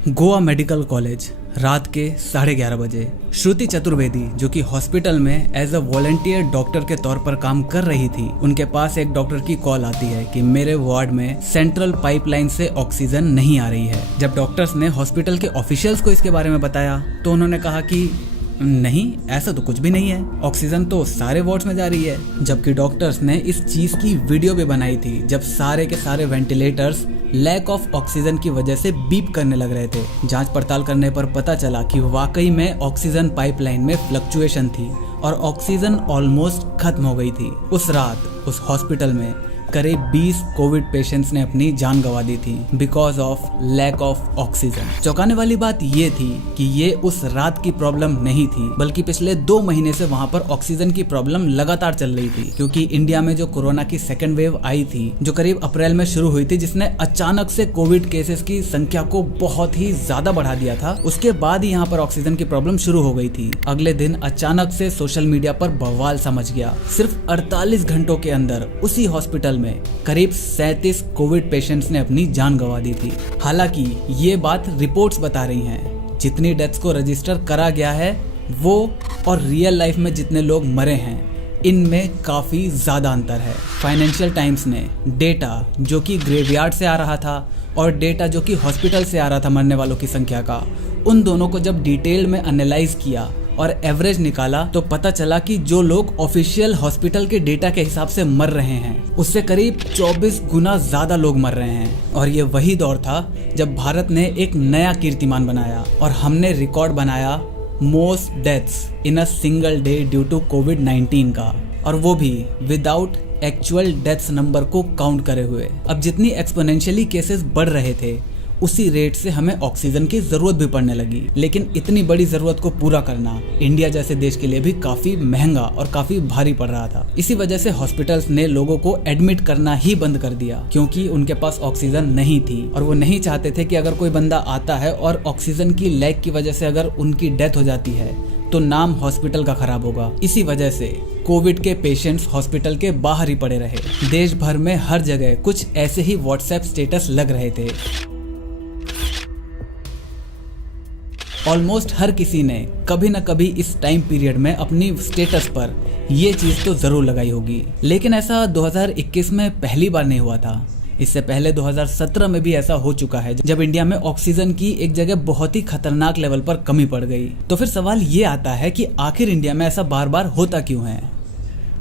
Goa medical college रात के 11:30 बजे श्रुति चतुर्वेदी जो कि हॉस्पिटल में एज अ वॉलंटियर डॉक्टर के तौर पर काम कर रही थी, उनके पास एक डॉक्टर की कॉल आती है कि मेरे वार्ड में सेंट्रल पाइपलाइन से ऑक्सीजन नहीं आ रही है। जब डॉक्टर्स ने हॉस्पिटल के ऑफिशियल्स को इसके बारे में बताया तो उन्होंने कहा कि नहीं, ऐसा तो कुछ भी नहीं है, ऑक्सीजन तो सारे वार्ड्स में जा रही है। जबकि डॉक्टर्स ने इस चीज की वीडियो भी बनाई थी जब सारे के सारे वेंटिलेटर्स लैक ऑफ ऑक्सीजन की वजह से बीप करने लग रहे थे। जांच पड़ताल करने पर पता चला कि वाकई में ऑक्सीजन पाइपलाइन में फ्लक्चुएशन थी और ऑक्सीजन ऑलमोस्ट खत्म हो गई थी। उस रात उस हॉस्पिटल में करीब 20 कोविड पेशेंट्स ने अपनी जान गंवा दी थी because of lack of oxygen. चौंकाने वाली बात ये थी कि ये उस रात की प्रॉब्लम नहीं थी, बल्कि पिछले 2 महीने से वहां पर ऑक्सीजन की प्रॉब्लम लगातार चल रही थी। क्योंकि इंडिया में जो कोरोना की सेकेंड वेव आई थी जो करीब अप्रैल में शुरू हुई थी, जिसने अचानक से कोविड केसेस की संख्या को बहुत ही ज्यादा बढ़ा दिया था, उसके बाद ही यहाँ पर ऑक्सीजन की प्रॉब्लम शुरू हो गई थी। अगले दिन अचानक से सोशल मीडिया पर बवाल समझ गया। सिर्फ 48 घंटों के अंदर उसी हॉस्पिटल में करीब 37 कोविड पेशेंट्स ने अपनी जान गंवा दी थी। हालांकि ये बात रिपोर्ट्स बता रही हैं, जितनी डेथ्स को रजिस्टर करा गया है वो और रियल लाइफ में जितने लोग मरे हैं इनमें काफी ज्यादा अंतर है। फाइनेंशियल टाइम्स ने डेटा जो कि ग्रेवयार्ड से आ रहा था और डेटा जो कि हॉस्पिटल से आ रहा था मरने वालों की संख्या का, उन दोनों को जब डिटेल में एनालाइज किया और एवरेज निकाला तो पता चला कि जो लोग ऑफिशियल हॉस्पिटल के डेटा के हिसाब से मर रहे हैं उससे करीब 24 गुना ज्यादा लोग मर रहे हैं। और ये वही दौर था जब भारत ने एक नया कीर्तिमान बनाया और हमने रिकॉर्ड बनाया most deaths in a single day due to कोविड-19 का, और वो भी विदाउट एक्चुअल डेथ्स नंबर को काउंट करे हुए। अब जितनी एक्सपोनेंशियली केसेस बढ़ रहे थे उसी रेट से हमें ऑक्सीजन की जरूरत भी पड़ने लगी। लेकिन इतनी बड़ी जरूरत को पूरा करना इंडिया जैसे देश के लिए भी काफी महंगा और काफी भारी पड़ रहा था। इसी वजह से हॉस्पिटल्स ने लोगों को एडमिट करना ही बंद कर दिया, क्योंकि उनके पास ऑक्सीजन नहीं थी और वो नहीं चाहते थे कि अगर कोई बंदा आता है और ऑक्सीजन की लैक की वजह से अगर उनकी डेथ हो जाती है तो नाम हॉस्पिटल का खराब होगा। इसी वजह से कोविड के पेशेंट्स हॉस्पिटल के बाहर ही पड़े रहे। देश भर में हर जगह कुछ ऐसे ही व्हाट्सएप स्टेटस लग रहे थे। ऑलमोस्ट हर किसी ने कभी न कभी इस टाइम पीरियड में अपनी स्टेटस पर ये चीज तो जरूर लगाई होगी। लेकिन ऐसा 2021 में पहली बार नहीं हुआ था। इससे पहले 2017 में भी ऐसा हो चुका है जब इंडिया में ऑक्सीजन की एक जगह बहुत ही खतरनाक लेवल पर कमी पड़ गई। तो फिर सवाल ये आता है कि आखिर इंडिया में ऐसा बार बार होता क्यों है।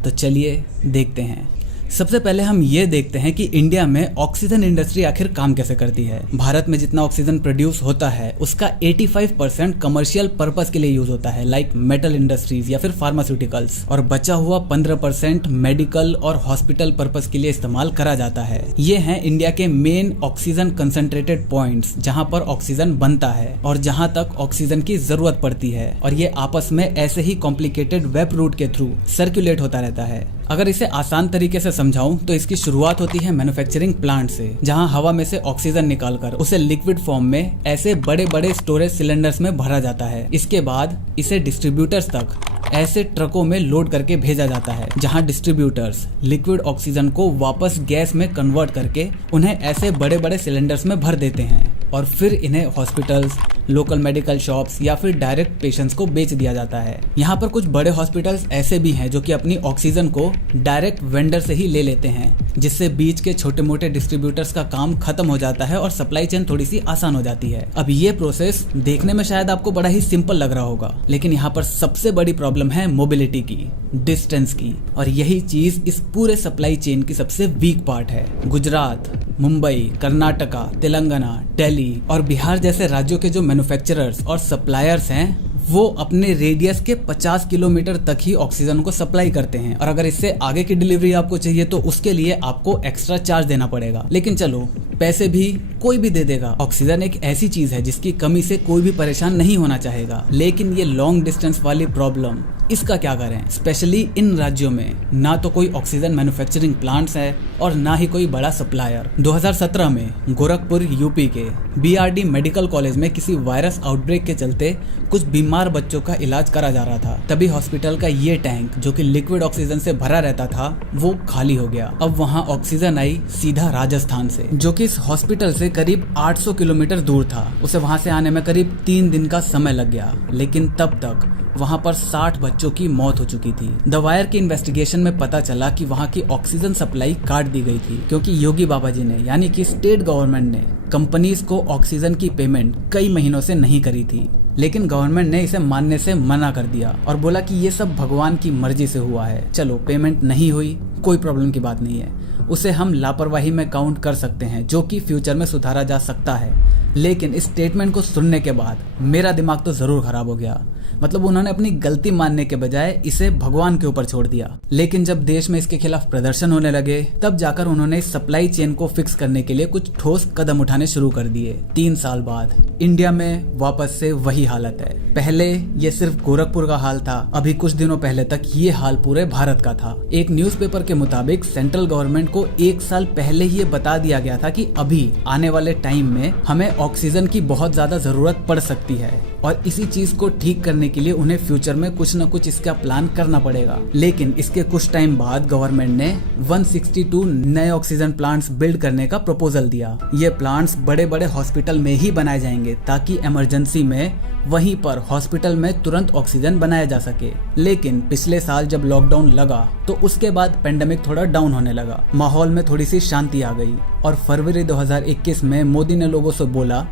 तो चलिए देखते हैं। सबसे पहले हम ये देखते हैं कि इंडिया में ऑक्सीजन इंडस्ट्री आखिर काम कैसे करती है। भारत में जितना ऑक्सीजन प्रोड्यूस होता है उसका 85% कमर्शियल पर्पस के लिए यूज होता है, लाइक मेटल इंडस्ट्रीज या फिर फार्मास्यूटिकल्स, और बचा हुआ 15% मेडिकल और हॉस्पिटल पर्पस के लिए इस्तेमाल करा जाता है। ये हैं इंडिया के मेन ऑक्सीजन कंसंट्रेटेड पॉइंट्स जहां पर ऑक्सीजन बनता है और जहां तक ऑक्सीजन की जरूरत पड़ती है, और ये आपस में ऐसे ही कॉम्प्लिकेटेड वेब रूट के थ्रू सर्कुलेट होता रहता है। अगर इसे आसान तरीके से समझाऊं तो इसकी शुरुआत होती है मैन्युफैक्चरिंग प्लांट से, जहां हवा में से ऑक्सीजन निकालकर उसे लिक्विड फॉर्म में ऐसे बड़े बड़े स्टोरेज सिलेंडर्स में भरा जाता है। इसके बाद इसे डिस्ट्रीब्यूटर्स तक ऐसे ट्रकों में लोड करके भेजा जाता है, जहां डिस्ट्रीब्यूटर्स लिक्विड ऑक्सीजन को वापस गैस में कन्वर्ट करके उन्हें ऐसे बड़े बड़े सिलेंडर्स में भर देते हैं और फिर इन्हें हॉस्पिटल्स, लोकल मेडिकल शॉप्स या फिर डायरेक्ट पेशेंट्स को बेच दिया जाता है। यहाँ पर कुछ बड़े हॉस्पिटल्स ऐसे भी हैं जो कि अपनी ऑक्सीजन को डायरेक्ट वेंडर से ही ले लेते हैं, जिससे बीच के छोटे मोटे डिस्ट्रीब्यूटर्स का काम खत्म हो जाता है और सप्लाई चेन थोड़ी सी आसान हो जाती है। अब ये प्रोसेस देखने में शायद आपको बड़ा ही सिंपल लग रहा होगा, लेकिन यहाँ पर सबसे बड़ी प्रॉब्लम है मोबिलिटी की, डिस्टेंस की, और यही चीज इस पूरे सप्लाई चेन की सबसे वीक पार्ट है। गुजरात, मुंबई, कर्नाटका, तेलंगाना, दिल्ली और बिहार जैसे राज्यों के जो मैन्युफैक्चरर्स और सप्लायर्स हैं वो अपने रेडियस के 50 किलोमीटर तक ही ऑक्सीजन को सप्लाई करते हैं, और अगर इससे आगे की डिलीवरी आपको चाहिए तो उसके लिए आपको एक्स्ट्रा चार्ज देना पड़ेगा। लेकिन चलो, पैसे भी कोई भी दे देगा। ऑक्सीजन एक ऐसी चीज है जिसकी कमी से कोई भी परेशान नहीं होना चाहेगा। लेकिन ये लॉन्ग डिस्टेंस वाली प्रॉब्लम, इसका क्या करें, स्पेशली इन राज्यों में ना तो कोई ऑक्सीजन मैन्युफैक्चरिंग प्लांट्स है और ना ही कोई बड़ा सप्लायर। 2017 में गोरखपुर यूपी के बीआरडी मेडिकल कॉलेज में किसी वायरस आउटब्रेक के चलते कुछ बीमार बच्चों का इलाज करा जा रहा था। तभी हॉस्पिटल का ये टैंक जो कि लिक्विड ऑक्सीजन से भरा रहता था वो खाली हो गया। अब वहाँ ऑक्सीजन आई सीधा राजस्थान से, जो कि इस हॉस्पिटल से करीब 800 किलोमीटर दूर था। उसे वहां से आने में करीब 3 दिन का समय लग गया, लेकिन तब तक वहां पर 60 बच्चों की मौत हो चुकी थी। द वायर की इन्वेस्टिगेशन में पता चला कि वहां की ऑक्सीजन सप्लाई काट दी गई थी, क्योंकि योगी बाबा जी ने यानी कि स्टेट गवर्नमेंट ने कंपनीज को ऑक्सीजन की पेमेंट कई महीनों से नहीं करी थी। लेकिन गवर्नमेंट ने इसे मानने से मना कर दिया और बोला कि ये सब भगवान की मर्जी से हुआ है। चलो, पेमेंट नहीं हुई, कोई प्रॉब्लम की बात नहीं है, उसे हम लापरवाही में काउंट कर सकते हैं, जो कि फ्यूचर में सुधारा जा सकता है। लेकिन इस स्टेटमेंट को सुनने के बाद मेरा दिमाग तो जरूर खराब हो गया। मतलब उन्होंने अपनी गलती मानने के बजाय इसे भगवान के ऊपर छोड़ दिया। लेकिन जब देश में इसके खिलाफ प्रदर्शन होने लगे, तब जाकर उन्होंने इस सप्लाई चेन को फिक्स करने के लिए कुछ ठोस कदम उठाने शुरू कर दिए। 3 साल बाद इंडिया में वापस से वही हालत है। पहले ये सिर्फ गोरखपुर का हाल था, अभी कुछ दिनों पहले तक ये हाल पूरे भारत का था। एक न्यूज़पेपर के मुताबिक सेंट्रल गवर्नमेंट को 1 साल पहले ही ये बता दिया गया था कि अभी आने वाले टाइम में हमें ऑक्सीजन की बहुत ज्यादा जरूरत पड़ सकती है और इसी चीज को ठीक करने के लिए उन्हें फ्यूचर में कुछ न कुछ इसका प्लान करना पड़ेगा। लेकिन इसके कुछ टाइम बाद गवर्नमेंट ने 162 नए ऑक्सीजन प्लांट्स बिल्ड करने का प्रपोजल दिया। ये प्लांट्स बड़े बड़े हॉस्पिटल में ही बनाए जाएंगे ताकि इमरजेंसी में वहीं पर हॉस्पिटल में तुरंत ऑक्सीजन बनाया जा सके। लेकिन पिछले साल जब लॉकडाउन लगा तो उसके बाद पेंडेमिक थोड़ा डाउन होने लगा, माहौल में थोड़ी सी शांति आ गई और फरवरी 2021 में मोदी ने लोगों से बोला,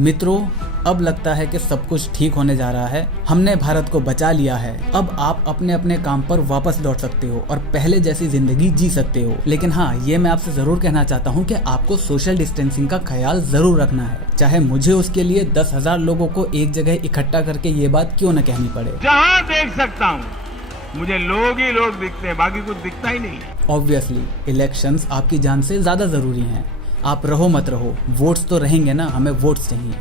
मित्रों, अब लगता है कि सब कुछ ठीक होने जा रहा है, हमने भारत को बचा लिया है, अब आप अपने अपने काम पर वापस लौट सकते हो और पहले जैसी जिंदगी जी सकते हो। लेकिन हाँ, ये मैं आपसे जरूर कहना चाहता हूँ कि आपको सोशल डिस्टेंसिंग का ख्याल जरूर रखना है, चाहे मुझे उसके लिए 10,000 लोगों को एक जगह इकट्ठा करके ये बात क्यों न कहनी पड़े। जहाँ देख सकता हूँ मुझे लोग ही लोग दिखते हैं, बाकी कुछ दिखता ही नहीं। ऑब्वियसली इलेक्शंस आपकी जान से ज्यादा जरूरी हैं। आप रहो मत रहो, वोट्स तो रहेंगे ना, हमें वोट्स चाहिए।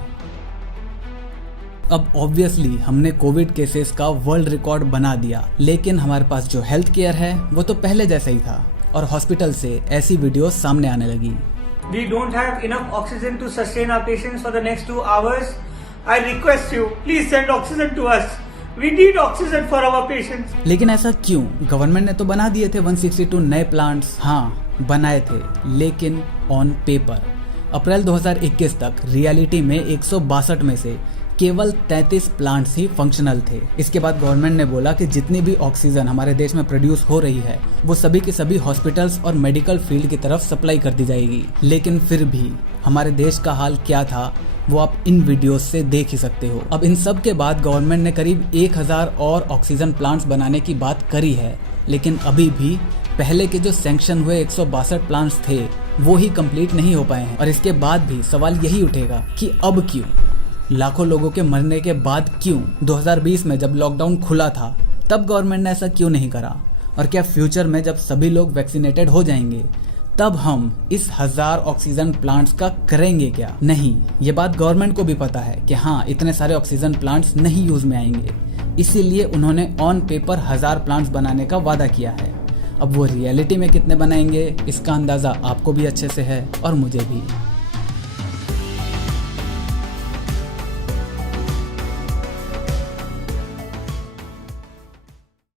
अब ऑब्वियसली हमने कोविड केसेस का वर्ल्ड रिकॉर्ड बना दिया, लेकिन हमारे पास जो हेल्थ केयर है वो तो पहले जैसा ही था और हॉस्पिटल से ऐसी वीडियोस सामने आने लगी। We don't have enough oxygen to sustain our patients for the next 2 hours. I request you, please send oxygen to us. We need oxygen for our patients. लेकिन ऐसा क्यों? गवर्नमेंट ने तो बना दिए थे 162 नए प्लांट्स। हाँ, बनाए थे, लेकिन ऑन पेपर। अप्रैल 2021 तक रियलिटी में 162 में से केवल 33 प्लांट्स ही फंक्शनल थे। इसके बाद गवर्नमेंट ने बोला कि जितनी भी ऑक्सीजन हमारे देश में प्रोड्यूस हो रही है वो सभी के सभी हॉस्पिटल्स और मेडिकल फील्ड की तरफ सप्लाई कर दी जाएगी। लेकिन फिर भी हमारे देश का हाल क्या था वो आप इन वीडियोस से देख ही सकते हो। अब इन सब के बाद गवर्नमेंट ने करीब 1000 और ऑक्सीजन प्लांट्स बनाने की बात करी है, लेकिन अभी भी पहले के जो सैंक्शन हुए 162 प्लांट्स थे वो ही कंप्लीट नहीं हो पाए हैं। और इसके बाद भी सवाल यही उठेगा कि अब क्यों? लाखों लोगों के मरने के बाद क्यों? 2020 में जब लॉकडाउन खुला था तब गवर्नमेंट ने ऐसा क्यों नहीं करा? और क्या फ्यूचर में जब सभी लोग वैक्सीनेटेड हो जाएंगे तब हम इस 1000 ऑक्सीजन प्लांट्स का करेंगे क्या? नहीं, ये बात गवर्नमेंट को भी पता है कि हाँ, इतने सारे ऑक्सीजन प्लांट्स नहीं यूज में आएंगे, इसीलिए उन्होंने ऑन पेपर 1000 प्लांट्स बनाने का वादा किया है। अब वो रियलिटी में कितने बनाएंगे इसका अंदाजा आपको भी अच्छे से है और मुझे भी।